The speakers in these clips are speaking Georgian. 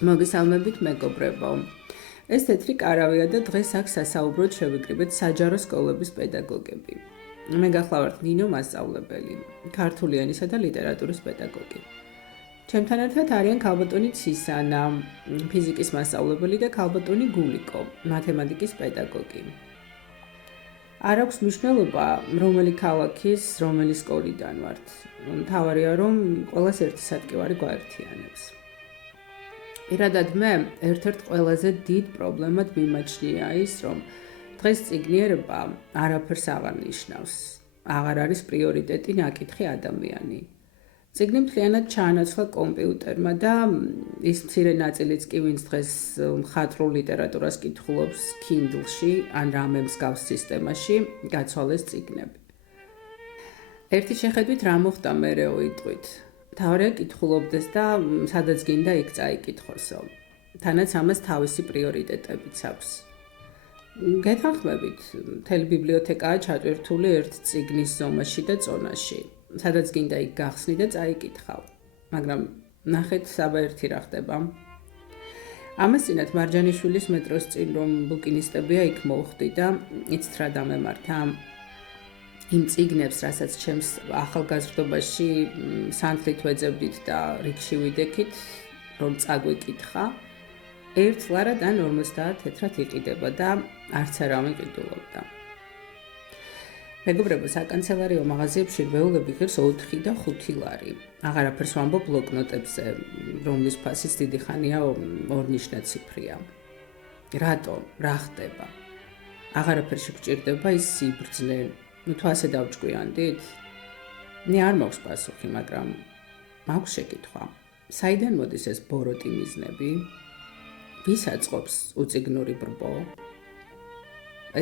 მოგესალმებით მეგობრებო. ეს თეთრი კარავია და დღეს აქ სასაუბროდ შევიკრიბეთ საჯარო სკოლების პედაგოგები. მე გახლავართ ნინო მასწავლებელი, ქართული ენისა და ლიტერატურის პედაგოგი. ჩემთან ერთად არიან ქალბატონი ცისანა, ფიზიკის მასწავლებელი და ქალბატონი გულიკო, მათემატიკის პედაგოგი. არ აქვს მნიშვნელობა, რომელი ქალაქის, რომელი სკოლიდან ვართ. მთავარია, რომ ყველას ერთი სადგევარი გვაერთიანებს. პირადად მე ერთ-ერთ ყველაზე დიდ პრობლემად მიმაჩნია ის, რომ დღეს წიგნიერება არაფერს აღარ ნიშნავს. აღარ არის პრიორიტეტი ნაკითხი ადამიანი. წიგნი მთლიანად ჩაანაცვლა კომპიუტერმა და ის მცირე ნაწილიც კი, ვინც დღეს მხატვრულ ლიტერატურას კითხულობს Kindle-ში ან რამე მსგავს სისტემაში, გაცვალეს წიგნები. ერთი შეხედვით რა მოხდა მერეო იტყვით. მთავარია კითხულობდეს და სადაც გინდა იქ წაიკითხოსო. თანაც ამას თავისი პრიორიტეტებიც აქვს. გეთანხმებით, მთელი ბიბლიოთეკაა ჩატვირთული ერთ წიგნის ზომაში და წონაში. სადაც გინდა იქ გახსნი და წაიკითხავ. მაგრამ ნახეთ საბა ერთი რა ხდება. ამასწინათ მარჯანიშვილის მეტროს წინ რომ ბუკინისტებია იქ მოვხდი და იცით რა დამემართა. იმ წიგნებს, რასაც ჩემს ახალგაზრდობაში სანთლით ვეძებდით და რიგში ვიდექით, რომ წაგვიკითხა, ერთ ლარად ან 50 თეთრად იყიდება და არც არავინ ყიდულობდა. მეგობრებო, საკანცელარიო მაღაზიებში რვეულები ღირს 4 და 5 ლარი. აღარაფერს ვამბობ ბლოკნოტებზე, რომლის ფასიც დიდი ხანია ორნიშნაციფრია. რატო? რა ხდება? აღარაფერში გჭირდება ის სიბრძნე. თუ ასე დავჭკვიანდით? მე არ მაქვს პასუხი, მაგრამ მაქვს შეკითხვა. საიდან მოდის ეს ბოროტი მიზნები? ვის აწყობს უწიგნური ბრბო?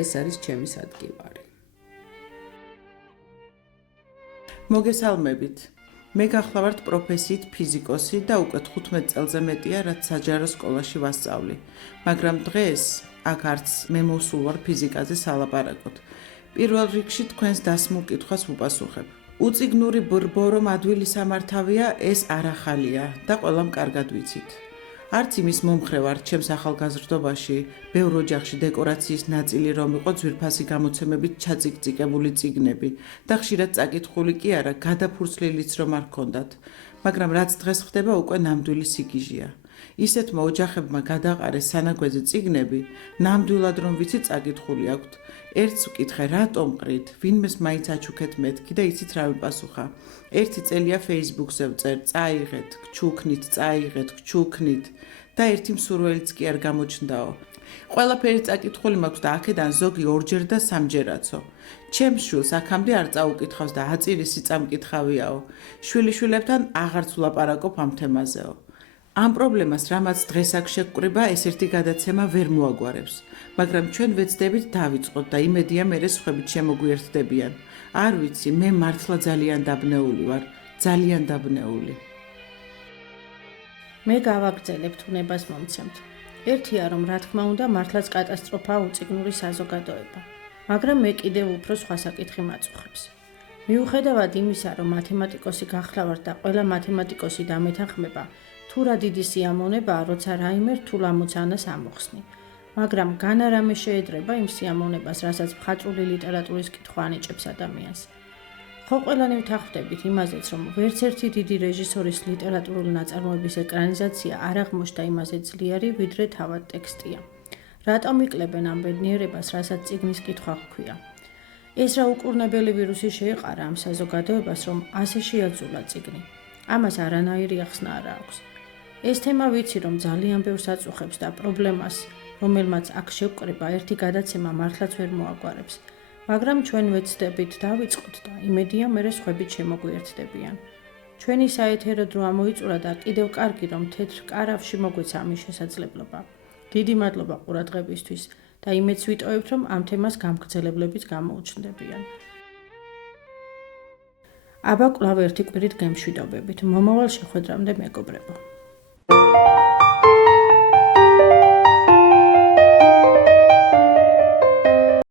ეს არის ჩემი სადგივარი. მოგესალმებით. მე გახლავართ პროფესიით ფიზიკოსი და უკვე 15 წელზე მეტია, რაც საჯარო სკოლაში ვასწავლი. მაგრამ დღეს აქ არც მე მოსულ ვარ ფიზიკაზე სალაპარაკოდ. პირველ რიგში თქვენს დასმულ კითხვას ვუპასუხებ. უწიგნური ბრბო რომ ადვილი სამართავია, ეს არ ახალია და ყველამ კარგად ვიცით. არც იმის მომხრე ვარ ჩემს ახალგაზრდობაში, ბევრ ოჯახში დეკორაციის ნაწილი რომ იყო ძვირფასი გამოცემებით ჩაწიკწიკებული წიგნები და ხშირად წაკითხული კი არა, გადაფურცლილიც რომ არ ჰქონდათ. მაგრამ რაც დღეს ხდება, უკვე ნამდვილი სიგიჟეა. ისეთმა ოჯახებმა გადაყარეს სანაგვეზე წიგნები, ნამდვილად რომ ვიცი წაკითხული აქვთ. ერთს ვკითხე, რატომ ყრით, ვინმეს მაინც აჩუქეთ მეთქი და იცით რა ვიპასუხა. ერთი წელია Facebook-ზე ვწერ, წაიღეთ, გჩუქნით, წაიღეთ, გჩუქნით და ერთი მსურველიც კი არ გამოჩნდაო. ყველაფერი წაკითხული მაქვს და აქედან ზოგი 2-ჯერ და 3-ჯერაცო. ჩემს შვილს აქამდე არ წაუკითხავს და აწირისი წამკითხავიაო. შვილიშვილებთან აღარც ვლაპარაკობ ამ თემაზეო. ამ პრობლემას, რამაც დღეს აქ შეგკვრება, ეს ერთი გადაცემა ვერ მოაგვარებს. მაგრამ ჩვენ ვეცდებით დავიწყოთ და იმედია მერე სხვებით შემოგვიერთდებიან. არ ვიცი, მე მართლა ძალიან დაბნეული ვარ, ძალიან დაბნეული. მე გავაგრძელებ თუნებას მომცემთ. ერთია რომ რა თქმა უნდა მართლაც კატასტროფაა უწიგნური საზოგადოება. მაგრამ მე კიდევ უფრო სხვა საკითხი მაწუხებს. მიუხედავად იმისა, რომ მათემატიკოსი გახლავართ და ყველა მათემატიკოსი დამეთანხმება, თუ რა დიდი სიამოვნებაა, როცა რაიმე რთულ ამოცანას ამოხსნი. მაგრამ განა რამე შეედრება იმ სიამოვნებას, რასაც მხატვრული ლიტერატურის კითხვა ანიჭებს ადამიანს. ხო ყველანი ვთანხმდებით იმაზეც, რომ ვერც ერთი დიდი რეჟისორის ლიტერატურული ნაწარმოების ეკრანიზაცია არ აღმოჩნდა იმაზე ძლიერი, ვიდრე თავად ტექსტია. რატომ იკლებენ ამ ბედნიერებას, რასაც წიგნის კითხვა ჰქვია? ეს რა უკურნებელი ვირუსი შეეყარა ამ საზოგადოებას, რომ ასე შეაძულა წიგნი. ამას არანაირი ახსნა არ აქვს. ეს თემა ვიცი, რომ ძალიან ბევრს აწუხებს და პრობლემას, რომელმაც აქ შევკრება, ერთი გადაცემა მართლაც ვერ მოაგვარებს. მაგრამ ჩვენ ვეცდებით დავიწყოთ და იმედია მერე სხვებით შემოგვიერთდებიან. ჩვენი საეთერო დრო ამოიწურა და კიდევ კარგი რომ თეთრ კარავში მოგვეცა ამის შესაძლებლობა. დიდი მადლობა ყურადღებისთვის და იმედს ვიტოვებთ, რომ ამ თემას გამგრძელებლებიც გამოუჩნდებიან. აბა კვლავ ერთი კვირით გემშვიდობებით. მომავალ შეხვედრამდე მეგობრებო.